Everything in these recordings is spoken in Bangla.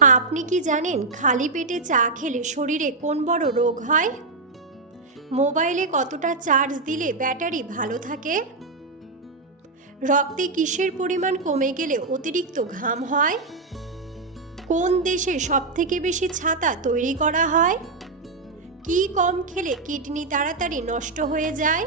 আপনি কি জানেন খালি পেটে চা খেলে শরীরে কোন বড় রোগ হয়? মোবাইলে কতটা চার্জ দিলে ব্যাটারি ভালো থাকে? রক্তে কিসের পরিমাণ কমে গেলে অতিরিক্ত ঘাম হয়? কোন দেশে সবথেকে বেশি ছাতা তৈরি করা হয়? কি কম খেলে কিডনি তাড়াতাড়ি নষ্ট হয়ে যায়?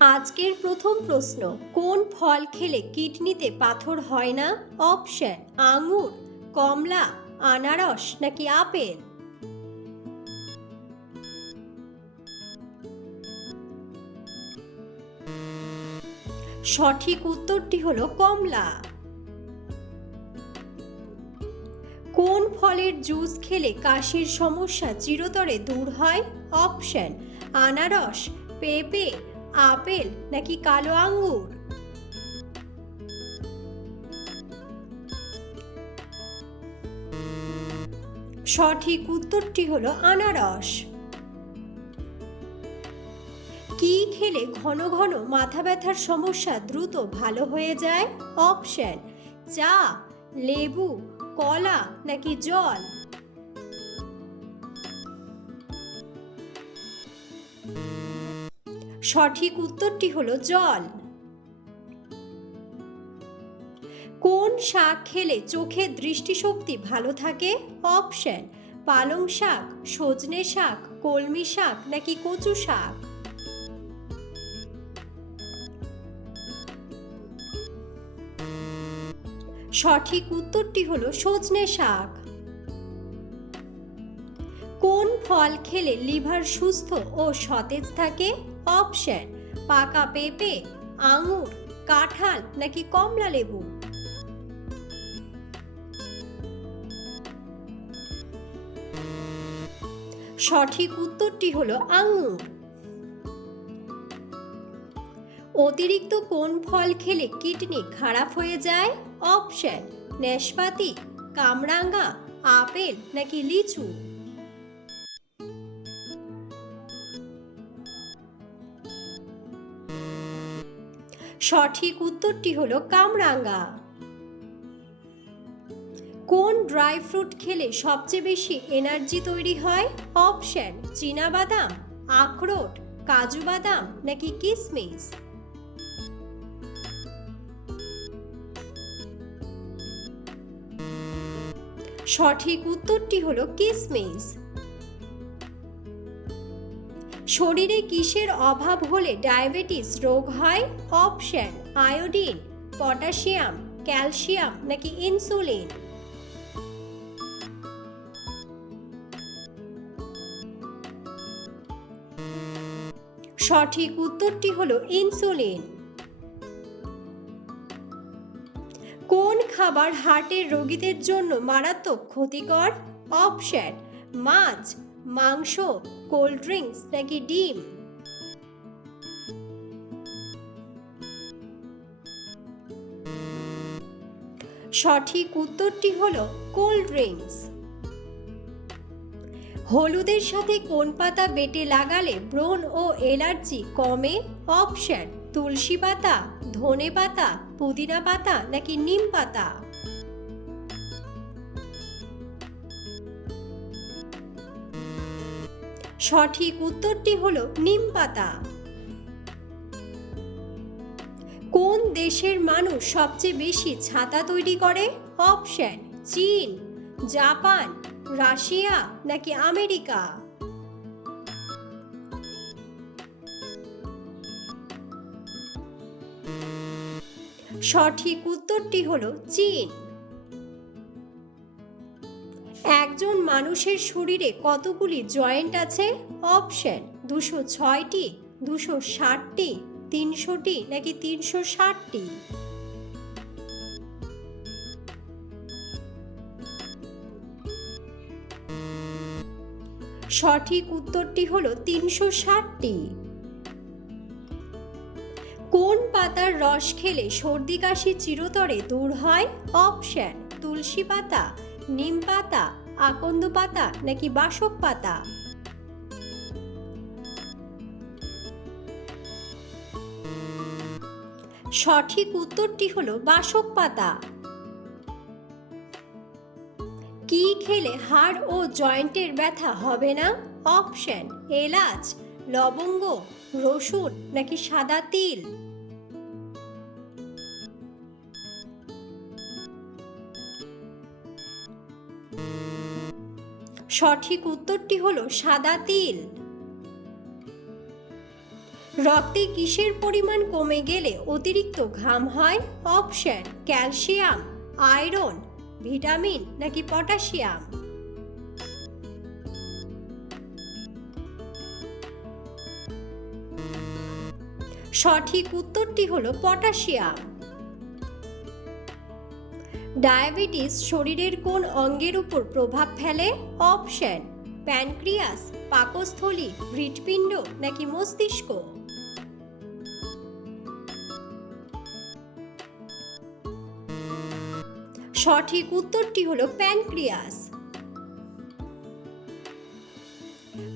আজকের প্রথম প্রশ্ন, কোন ফল খেলে কিডনিতে পাথর হয় না? অপশন, আঙুর, কমলা, আনারস নাকি আপেল? সঠিক উত্তরটি হলো কমলা। কোন ফলের জুস খেলে কাশির সমস্যা চিরতরে দূর হয়? অপশন, আনারস, পেঁপে আপেল নাকি কালো আঙ্গুর? সঠিক উত্তরটি হলো আনারস। কি খেলে ঘন ঘন মাথা ব্যথার সমস্যা দ্রুত ভালো হয়ে যায়? অপশন, চা, লেবু, কলা নাকি জল? সঠিক উত্তরটি হলো জল। কোন শাক খেলে চোখের দৃষ্টিশক্তি ভালো থাকে? অপশন, পালং শাক, সজনে শাক, কলমি শাক নাকি কচু শাক? সঠিক উত্তরটি হলো সজনে শাক। কোন ফল খেলে লিভার সুস্থ ও সতেজ থাকে? অপশন, পাকা পেঁপে, আঙুর, কাঁঠাল নাকি কমলা লেবু? সঠিক উত্তরটি হলো আঙুর। অতিরিক্ত কোন ফল খেলে কিডনি খারাপ হয়ে যায়? অপশন নাশপাতি কামরাঙ্গা, আপেল নাকি লিচু? সঠিক উত্তরটি হলো কামরাঙ্গা। কোন ড্রাই ফ্রুট খেলে সবচেয়ে বেশি এনার্জি তৈরি হয়? অপশন বাদাম আখরোট কাজু বাদাম নাকি কিসমিস? সঠিক উত্তরটি হলো কিসমিস। শরীরে কিসের অভাব হলে ডায়াবেটিস রোগ হয়? অপশন, আয়োডিন, পটাশিয়াম, ক্যালসিয়াম নাকি ইনসুলিন? সঠিক উত্তরটি হলো ইনসুলিন। কোন খাবার হার্টের রোগীদের জন্য মারাত্মক ক্ষতিকর? অপশন, মাছ মাংস, কোল্ড ড্রিঙ্কস নাকি ডিম? সঠিক উত্তরটি হলো কোল্ড ড্রিঙ্কস। হলুদের সাথে কোন পাতা বেটে লাগালে ব্রণ ও এলার্জি কমে? অপশন, তুলসী পাতা, ধনে পাতা, পুদিনা পাতা নাকি নিম পাতা? সঠিক উত্তরটি হলো নিম পাতা। কোন দেশের মানুষ সবচেয়ে বেশি ছাতা তৈরি করে? অপশন, চীন, জাপান, রাশিয়া নাকি আমেরিকা? সঠিক উত্তরটি হলো চীন। একজন মানুষের শরীরে কতগুলি জয়েন্ট আছে? অপশন, দুশো ছয়টি, দুশো ষাটটি, তিনশোটি নাকি তিনশো ষাটটি? সঠিক উত্তরটি হল তিনশো ষাটটি। কোন পাতার রস খেলে সর্দি কাশি চিরতরে দূর হয়? অপশন, তুলসী পাতা, নিম পাতা আকন্দ পাতা নাকি বাসক পাতা? সঠিক উত্তরটি হলো বাসক পাতা। কি খেলে হাড় ও জয়েন্টের ব্যথা হবে না? অপশন, এলাচ, লবঙ্গ, রসুন নাকি সাদা তিল? সঠিক উত্তরটি হলো সাদা তিল। রক্তে কিসের পরিমাণ কমে গেলে অতিরিক্ত ঘাম হয়? অপশন, ক্যালসিয়াম, আয়রন, ভিটামিন নাকি পটাশিয়াম? সঠিক উত্তরটি হলো পটাশিয়াম। ডায়াবেটিস শরীরের কোন অঙ্গের উপর প্রভাব ফেলে? অপশন, প্যানক্রিয়াস, পাকস্থলী, হৃৎপিণ্ড নাকি মস্তিষ্ক? সঠিক উত্তরটি হলো প্যানক্রিয়াস।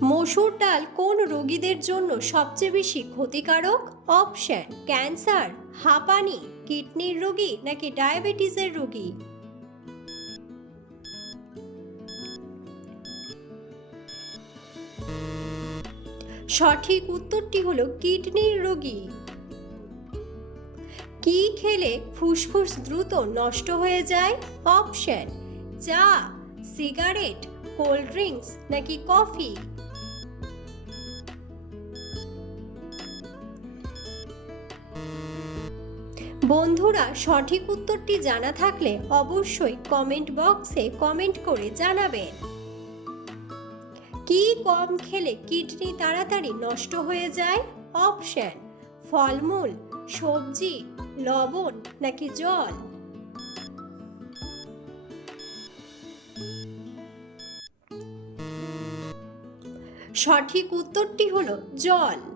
মসুর ডাল কোন রোগীদের জন্য সবচেয়ে বেশি ক্ষতিকারক? অপশন, ক্যান্সার হাঁপানি, কিডনির রোগী নাকি ডায়াবেটিসের রোগী? সঠিক উত্তরটি হলো কিডনির রোগী। কি খেলে ফুসফুস দ্রুত নষ্ট হয়ে যায়? অপশন, চা, সিগারেট, কোল্ড ড্রিঙ্কস নাকি কফি? বন্ধুরা, সঠিক উত্তরটি জানা থাকলে অবশ্যই কমেন্ট বক্সে কমেন্ট করে জানাবেন। কি কম খেলে কিডনি তাড়াতাড়ি নষ্ট হয়ে যায়? অপশন ফলমূল, সবজি, লবণ নাকি জল? সঠিক উত্তরটি হলো জল।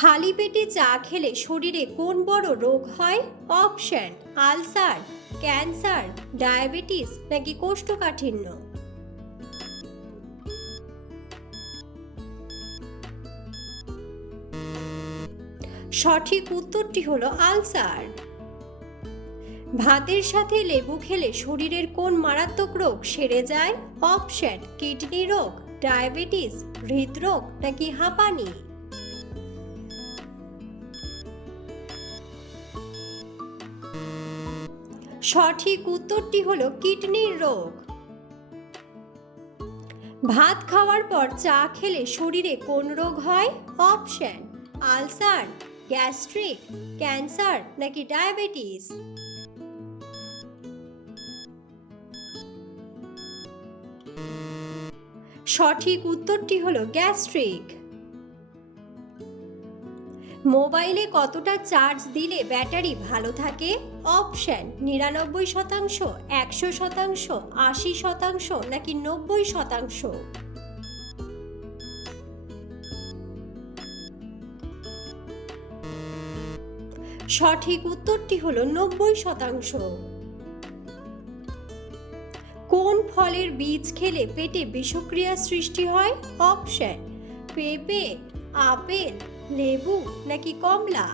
খালি পেটে চা খেলে শরীরে কোন বড় রোগ হয়? অপশন, আলসার, ক্যান্সার, ডায়াবেটিস নাকি কোষ্ঠকাঠিন্য? সঠিক উত্তরটি হলো আলসার। ভাতের সাথে লেবু খেলে শরীরের কোন মারাত্মক রোগ সেরে যায়? অপশন, কিডনি রোগ, ডায়াবেটিস, হৃদরোগ নাকি হাঁপানি? সঠিক উত্তরটি হলো কিডনির রোগ। ভাত খাওয়ার পর চা খেলে শরীরে কোন রোগ হয়? অপশন, আলসার, গ্যাস্ট্রিক, ক্যান্সার নাকি ডায়াবেটিস? সঠিক উত্তরটি হলো গ্যাস্ট্রিক। মোবাইলে কতটা চার্জ দিলে ব্যাটারি ভালো থাকে? অপশন, নিরানব্বই শতাংশ, একশো শতাংশ, আশি শতাংশ নাকি নব্বই শতাংশ? সঠিক উত্তরটি হলো নব্বই শতাংশ। কোন ফলের বীজ খেলে পেটে বিষক্রিয়া সৃষ্টি হয়? অপশন, পেঁপে আপেল, লেবু নাকি কমলা?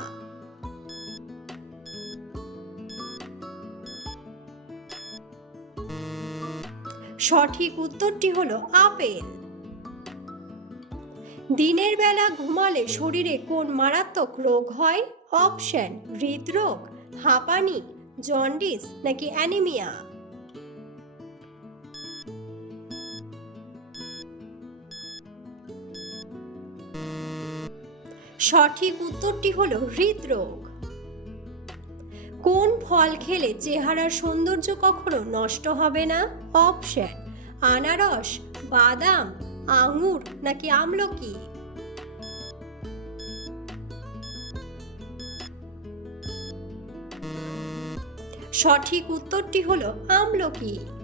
সঠিক উত্তরটি হলো আপেল। দিনের বেলা ঘুমালে শরীরে কোন মারাত্মক রোগ হয়? অপশন, হৃদরোগ, হাঁপানি, জন্ডিস নাকি অ্যানিমিয়া? সঠিক উত্তরটি হল হৃদরোগ। কোন ফল খেলে চেহারার সৌন্দর্য কখনো নষ্ট হবে না? অপশন, আনারস, বাদাম, আঙুর নাকি আমলকি? সঠিক উত্তরটি হলো আমলকি।